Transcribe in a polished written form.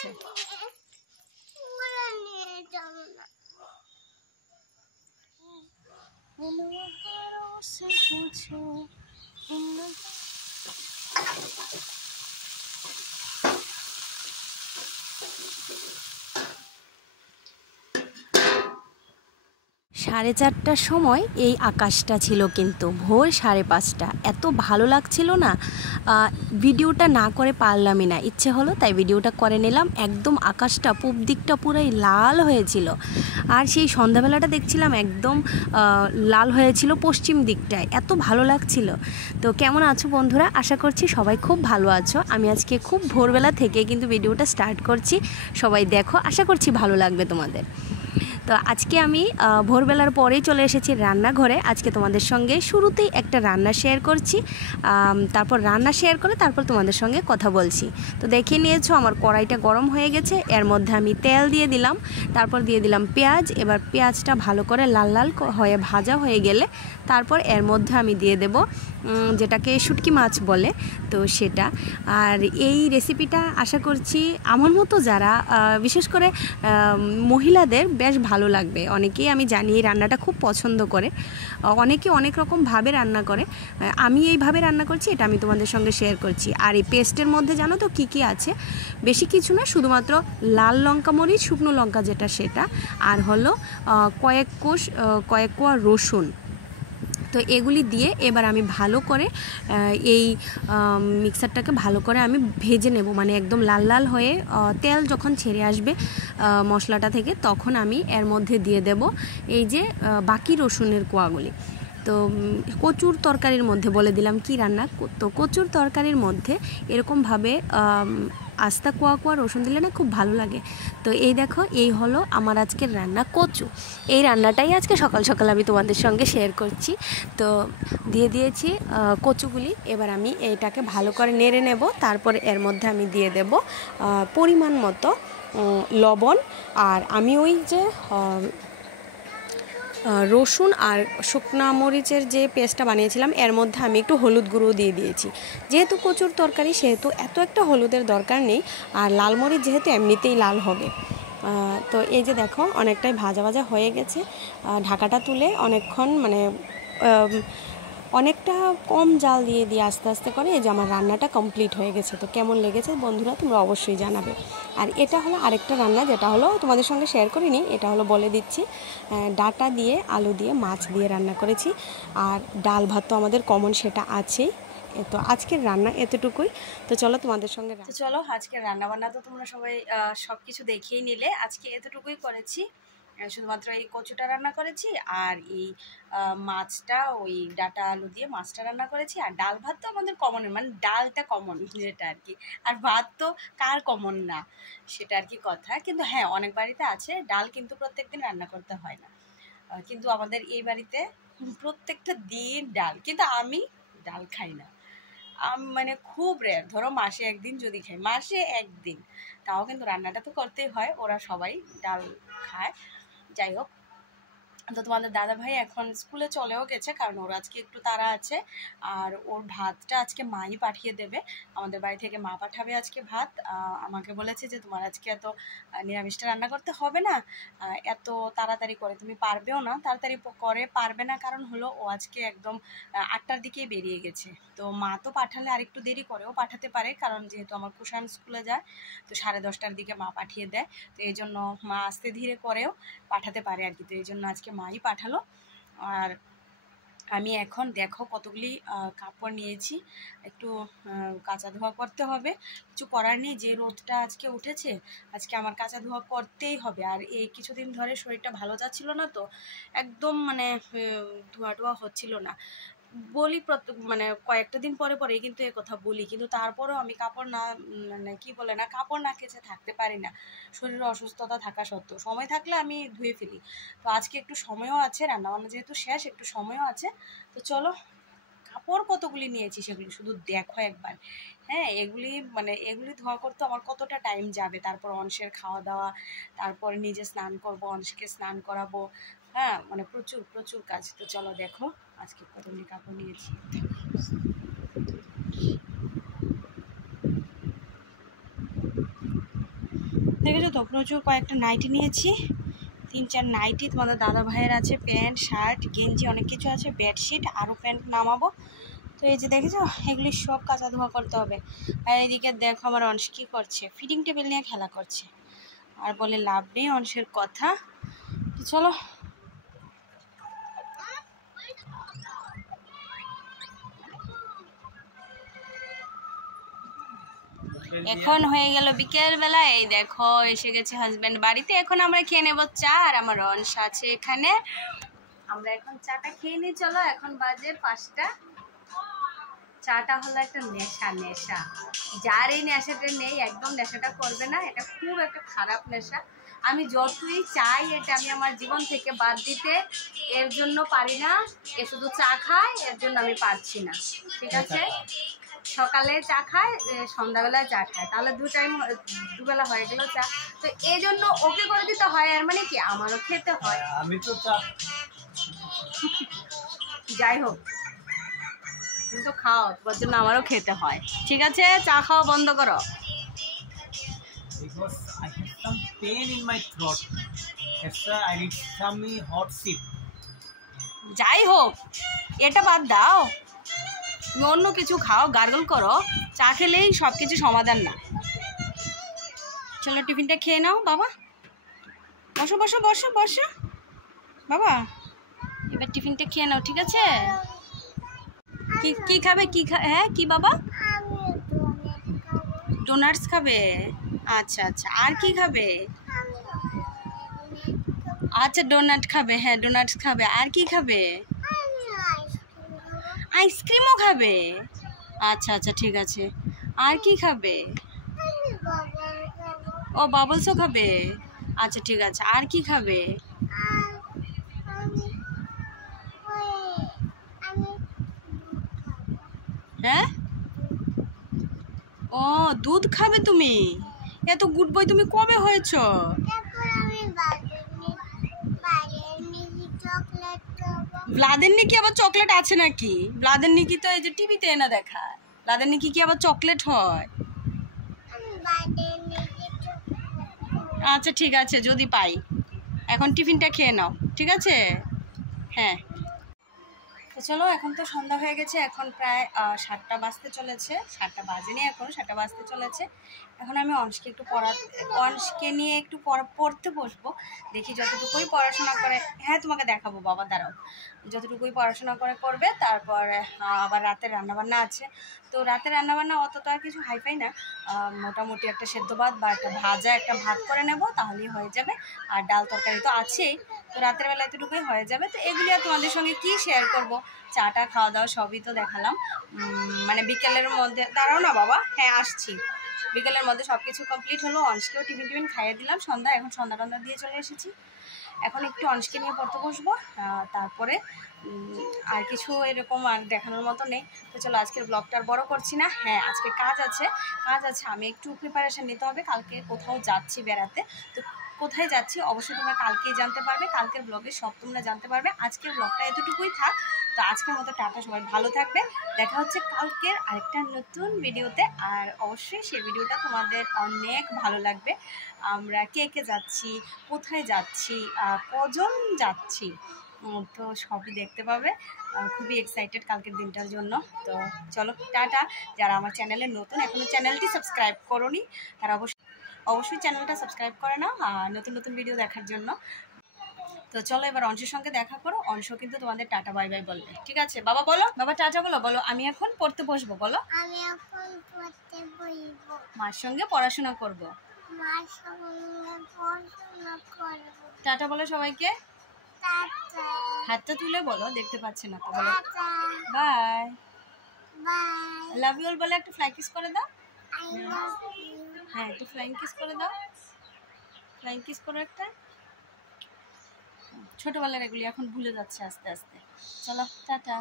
হচ্ছে। সাড়ে 4টার সময় এই আকাশটা ছিল, কিন্তু ভোর 5:30। এত ভালো লাগছিল না, ভিডিওটা না করে পারলামই না, ইচ্ছে হলো তাই ভিডিওটা করে নিলাম। একদম আকাশটা পূব দিকটা পুরাই লাল হয়েছিল, আর সেই সন্ধ্যাবেলাটা দেখছিলাম একদম লাল হয়েছিল পশ্চিম দিকটায়, এত ভালো লাগছিল। তো কেমন আছো বন্ধুরা? আশা করছি সবাই খুব ভালো আছো। আমি আজকে খুব ভোরবেলা থেকে কিন্তু ভিডিওটা স্টার্ট করছি, সবাই দেখো, আশা করছি ভালো লাগবে তোমাদের। তো আজকে আমি ভোরবেলার পরেই চলে এসেছি রান্নাঘরে। আজকে তোমাদের সঙ্গে শুরুতেই একটা রান্না শেয়ার করছি, তারপর রান্না শেয়ার করে তারপর তোমাদের সঙ্গে কথা বলছি। তো দেখে নিয়েছো আমার কড়াইটা গরম হয়ে গেছে, এর মধ্যে আমি তেল দিয়ে দিলাম, তারপর দিয়ে দিলাম পেঁয়াজ। এবার পেঁয়াজটা ভালো করে লাল লাল হয়ে ভাজা হয়ে গেলে তারপর এর মধ্যে আমি দিয়ে দেব যেটাকে শুটকি মাছ বলে, তো সেটা। আর এই রেসিপিটা আশা করছি আমার মতো যারা বিশেষ করে মহিলাদের বেশ ভালো লাগবে। অনেকেই আমি জানি এই রান্নাটা খুব পছন্দ করে, অনেকে অনেক রকমভাবে রান্না করে, আমি এইভাবে রান্না করছি, এটা আমি তোমাদের সঙ্গে শেয়ার করছি। আর এই পেস্টের মধ্যে জানো তো কী কী আছে? বেশি কিছু না, শুধুমাত্র লাল লঙ্কা মরিচ, শুকনো লঙ্কা যেটা সেটা, আর হলো কয়েক কোয়া রসুন। তো এগুলি দিয়ে এবার আমি ভালো করে এই মিক্সারটাকে ভালো করে আমি ভেজে নেব, মানে একদম লাল লাল হয়ে তেল যখন ছেড়ে আসবে মশলাটা থেকে, তখন আমি এর মধ্যে দিয়ে দেব এই যে বাকি রসুনের কোয়াগুলি। তো কচুর তরকারির মধ্যে বলে দিলাম কি রান্না, তো কচুর তরকারির মধ্যে এরকমভাবে আস্তা কোয়া রসুন দিলে না খুব ভালো লাগে। তো এই দেখো, এই হলো আমার আজকের রান্না কচু। এই রান্নাটাই আজকে সকাল সকাল আমি তোমাদের সঙ্গে শেয়ার করছি। তো দিয়ে দিয়েছি কচুগুলি, এবার আমি এইটাকে ভালো করে নেড়ে নেব। তারপর এর মধ্যে আমি দিয়ে দেব পরিমাণ মতো লবণ, আর আমি ওই যে রসুন আর শুকনা মরিচের যে পেস্টটা বানিয়েছিলাম এর মধ্যে আমি একটু হলুদ গুঁড়ো দিয়ে দিয়েছি। যেহেতু কচুর তরকারি সেহেতু এত একটা হলুদের দরকার নেই, আর লাল মরিচ যেহেতু এমনিতেই লাল হবে। তো এই যে দেখো অনেকটাই ভাজা ভাজা হয়ে গেছে, ঢাকাটা তুলে অনেকক্ষণ মানে অনেকটা কম জাল দিয়ে আস্তে আস্তে করে এই যে আমার রান্নাটা কমপ্লিট হয়ে গেছে। তো কেমন লেগেছে বন্ধুরা তোমরা অবশ্যই জানাবে। আর এটা হলো আরেকটা রান্না, যেটা হলো তোমাদের সঙ্গে শেয়ার করিনি, এটা হলো বলে দিচ্ছি, ডাঁটা দিয়ে আলু দিয়ে মাছ দিয়ে রান্না করেছি। আর ডাল ভাত তো আমাদের কমন, সেটা আছেই। তো আজকের রান্না এতটুকুই। তো চলো তোমাদের সঙ্গে, তো চলো আজকের রান্না বান্না তো তোমরা সবাই সব কিছু দেখিয়ে নিলে। আজকে এতটুকুই করেছি, শুধুমাত্র এই কচুটা রান্না করেছি, আর এই মাছটা ওই ডাঁটা আলু দিয়ে মাছটা রান্না করেছি। আর ডাল ভাত তো আমাদের কমন, মানে ডালটা কমন যেটা আর কি, আর ভাত তো কার কমন না সেটা আর কি কথা। কিন্তু হ্যাঁ, অনেক বাড়িতে আছে ডাল কিন্তু প্রত্যেকদিন রান্না করতে হয় না, কিন্তু আমাদের এই বাড়িতে প্রত্যেকটা দিন ডাল। কিন্তু আমি ডাল খাই না, মানে খুব রেয়ার, ধরো মাসে একদিন যদি খাই, মাসে একদিন, তাও কিন্তু রান্নাটা তো করতেই হয়, ওরা সবাই ডাল খায়। যাই হোক, তো তোমাদের দাদা ভাই এখন স্কুলে চলেও গেছে, কারণ ওর আজকে একটু তাড়া আছে। আর ওর ভাতটা আজকে মাই পাঠিয়ে দেবে, আমাদের বাড়ি থেকে মা পাঠাবে আজকে ভাত। আমাকে বলেছে যে তোমার আজকে এত নিরামিষটা রান্না করতে হবে না, এত তাড়াতাড়ি করে তুমি পারবেও না, তাড়াতাড়ি করে পারবে না, কারণ হলো ও আজকে একদম 8টার দিকেই বেরিয়ে গেছে। তো মা তো পাঠালে আরেকটু দেরি করেও পাঠাতে পারে, কারণ যেহেতু আমার কুষাণ স্কুলে যায়, তো 10:30টার দিকে মা পাঠিয়ে দেয়। তো এই জন্য মা আস্তে ধীরে করেও পাঠাতে পারে আর কি। তো এই জন্য আজকে মাই পাঠালো। আর আমি এখন দেখো কতগুলি কাপড় নিয়েছি, একটু কাচা ধোয়া করতে হবে, কিছু করার নেই, যে রোদটা আজকে উঠেছে, আজকে আমার কাচা ধোয়া করতেই হবে। আর এই কিছুদিন ধরে শরীরটা ভালো যাচ্ছিল না, তো একদম মানে ধোয়া টোয়া হচ্ছিল না। বলি মানে কয়েকটা দিন পরে পরেই কিন্তু এ কথা বলি, কিন্তু তারপরেও আমি কাপড় না, মানে কি বলে না, কাপড় না কেচে থাকতে পারি না, শরীরে অসুস্থতা থাকা সত্ত্বেও। সময় থাকলে আমি ধুয়ে ফেলি। তো আজকে একটু সময়ও আছে, রান্নাবান্না যেহেতু শেষ, একটু সময়ও আছে। তো চলো, কাপড় কতগুলি নিয়েছি সেগুলি শুধু দেখো একবার। হ্যাঁ, এগুলি ধোয়া করতে আমার কতটা টাইম যাবে, তারপর অংশের খাওয়া দাওয়া, তারপর নিজে স্নান করব, অংশকে স্নান করাবো, হ্যাঁ মানে প্রচুর প্রচুর কাজ। তো চলো দেখো আজকে কতগুলি কাপড় নিয়েছি। দেখেছো তো প্রচুর কয়েকটা নাইটি নিয়েছি, 3-4 নাইটি, তোমাদের দাদা ভাইয়ের আছে, প্যান্ট শার্ট গেঞ্জি অনেক কিছু আছে, বেডশিট, আরও প্যান্ট নামাবো। তো এই যে দেখেছো এগুলি সব কাচা ধোয়া করতে হবে। আর এইদিকে দেখো আমার অংশ কী করছে, ফিডিং টেবিল নিয়ে খেলা করছে, আর বলে লাভ নেই অংশের কথা। তো চলো এখন হয়ে গেল বিকেল বেলা। এই দেখো এসে গেছে হাজব্যান্ড বাড়িতে, এখন আমরা খেয়ে নেবো চা, আর আমার অংশ আছে এখানে। আমরা এখন চাটা খেয়ে নিই, চলো। এখন বাজে 5টা। চাটা হলো একটা নেশা, নেশা। যার এই নেশাটা নেই একদম নেশাটা করবে না, এটা খুব একটা খারাপ নেশা। আমি যতই চাই এটা আমি আমার জীবন থেকে বাদ দিতে, এর জন্য পারি না। এ শুধু চা খায়, এর জন্য আমি পারছি না, ঠিক আছে? সকালে চা খায়, সন্ধ্যাবেলায় চা খায়, তাহলে দুবেলা হয়ে গেল চা। তো এই জন্য ওকে করে দিতে হয়, আর মানে কি আমারও খেতে হয়। আমি তো চা যাই হোক, কিন্তু খাও, তোমার জন্য আমারও খেতে হয়, ঠিক আছে? চা খাওয়া বন্ধ করো। because I have some pain in my throat. That's why I need some hot sip. যাই হোক, এটা বাদ দাও, তুমি অন্য কিছু খাও, গার্গল করো। চা খেলেই সব কিছু সমাধান না। চলো টিফিনটা খেয়ে নাও বাবা, বসো বসো বসো বসো বাবা, এবার টিফিনটা খেয়ে নাও, ঠিক আছে? কি খাবে? হ্যাঁ কি বাবা? ডোনাটস খাবে? আচ্ছা আচ্ছা, আর কি খাবে? আচ্ছা ডোনাট খাবে, হ্যাঁ ডোনাটস খাবে। আর কি খাবে? আইসক্রিমও খাবে? আচ্ছা আচ্ছা ঠিক আছে। আর কি খাবে? ও বাবলসও খাবে? আচ্ছা ঠিক আছে। আর কি খাবে? হ্যাঁ, ও দুধ খাবে তুমি? এত গুড বয় তুমি কবে হয়েছ? ব্লাদের নিকি আবার চকলেট আছে নাকি? ব্লাদের নিকি তো এই যে টিভিতে এনে দেখায়, ব্লাদের নিকি কি আবার চকলেট হয়? আচ্ছা ঠিক আছে, যদি পাই। এখন টিফিনটা খেয়ে নাও, ঠিক আছে? হ্যাঁ। তো চলো, এখন তো সন্ধ্যা হয়ে গেছে, এখন প্রায় 7টা বাজতে চলেছে। 7টা বাজেনি, এখন 7টা বাজতে চলেছে। এখন আমি অংশকে নিয়ে একটু পড়তে বসবো। দেখি যতটুকুই পড়াশোনা করে, হ্যাঁ তোমাকে দেখাবো বাবা, দাঁড়াও। যতটুকুই পড়াশোনা করবে, তারপর আবার রাতের রান্নাবান্না আছে। তো রাতের রান্নাবান্না অত তো আর কিছু হাইফাই না, মোটামুটি একটা সেদ্ধ ভাত বা একটা ভাত করে নেব, তাহলেই হয়ে যাবে। আর ডাল তরকারি তো আছেই, তো রাতের বেলা এতটুকুই হয়ে যাবে। তো এগুলি আর তোমাদের সঙ্গে কি শেয়ার করব? চাটা খাওয়া দাওয়া সবই তো দেখালাম। মানে বিকেলের মধ্যে, দাঁড়াও না বাবা, হ্যাঁ আসছি। বিকেলের মধ্যে সব কিছু কমপ্লিট হলো, অংশকেও টিফিন খাইয়ে দিলাম সন্ধ্যা, এখন সন্ধ্যা দিয়ে চলে এসেছি। এখন একটু অংশকে নিয়ে পড়তে বসবো, তারপরে আর কিছু এরকম আর দেখানোর মতো নেই। তো চলো আজকের ব্লগটা আর বড় করছি না। হ্যাঁ আজকে কাজ আছে, আমি একটু প্রিপারেশান নিতে হবে, কালকে কোথাও যাচ্ছি বেড়াতে। তো কোথায় যাচ্ছি অবশ্যই তোমরা কালকেই জানতে পারবে, কালকের ব্লগে সব তোমরা জানতে পারবে। আজকের ব্লগটা এতটুকুই থাক। তো আজকের মতো টাটা, সবাই ভালো থাকবে। দেখা হচ্ছে কালকের আরেকটা নতুন ভিডিওতে। আর অবশ্যই সেই ভিডিওটা তোমাদের অনেক ভালো লাগবে। আমরা কে যাচ্ছি, কোথায় যাচ্ছি, কজন যাচ্ছি, তো সবই দেখতে পাবে। খুবই এক্সাইটেড কালকের দিনটার জন্য। তো চলো টাটা। যারা আমার চ্যানেলে নতুন, এখনও চ্যানেলটি সাবস্ক্রাইব করোনি, তারা অবশ্যই চ্যানেলটা সাবস্ক্রাইব করে নাও নতুন নতুন ভিডিও দেখার জন্য। তো চলো এবার অংশের সঙ্গে দেখা করো, অংশ কিন্তু তোমাদের টাটা বাই বাই বলবে, ঠিক আছে? বাবা বলো, বাবা টাটা বলো। আমি এখন পড়তে বসবো, বলো। আমি এখন পড়তে বসবো, মার সঙ্গে পড়াশোনা করব। মার সঙ্গে পড়াশোনা করব। টাটা বলো সবাইকে। টাটা। হাতটা তুলে বলো, দেখতে পাচ্ছে না তো, বলো bye bye. Love you all বলে একটা ফ্লাই কিস করে দাও। হ্যাঁ একটু ফ্লাইং কিস করে দাও, ফ্লাইং কিস করো একটা। ছোটবেলার এগুলি এখন ভুলে যাচ্ছে আস্তে আস্তে। চলো টাটা।